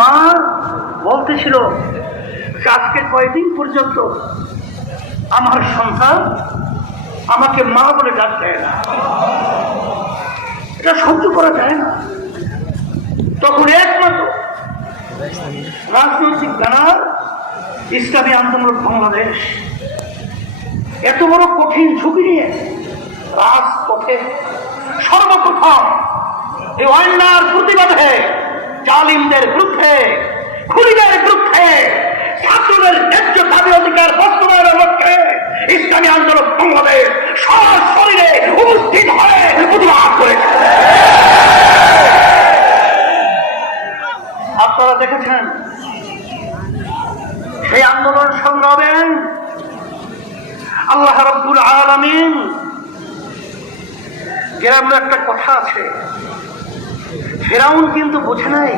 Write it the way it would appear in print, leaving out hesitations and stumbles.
মা বলতেছিল যে আজকে কয়েকদিন পর্যন্ত আমার সন্তান আমাকে মা বলে ডাক দেয় না, এটা সহ্য করা যায় না। তখন একমাত্র রাজনৈতিক ব্যানার ইসলামী আন্দোলন বাংলাদেশ এত বড় কঠিন ঝুঁকি নিয়ে রাজপথে সর্বপ্রথম এই অন্যায়ের প্রতিবাদে, জালিমদের বিরুদ্ধে, খুনিদের বিরুদ্ধে, ছাত্রদের ন্যায্য দাবি অধিকার বাস্তবায়নের লক্ষ্যে ইসলামী আন্দোলন বাংলাদেশ সশরীরে উপস্থিত হয়ে প্রতিবাদ করেছে। আপনারা দেখেছেন সেই আন্দোলন সংগ্রামে আল্লাহ রাব্বুল আলামিন, গ্রামের একটা কথা আছে, ফেরাউন কিন্তু বোঝে নাই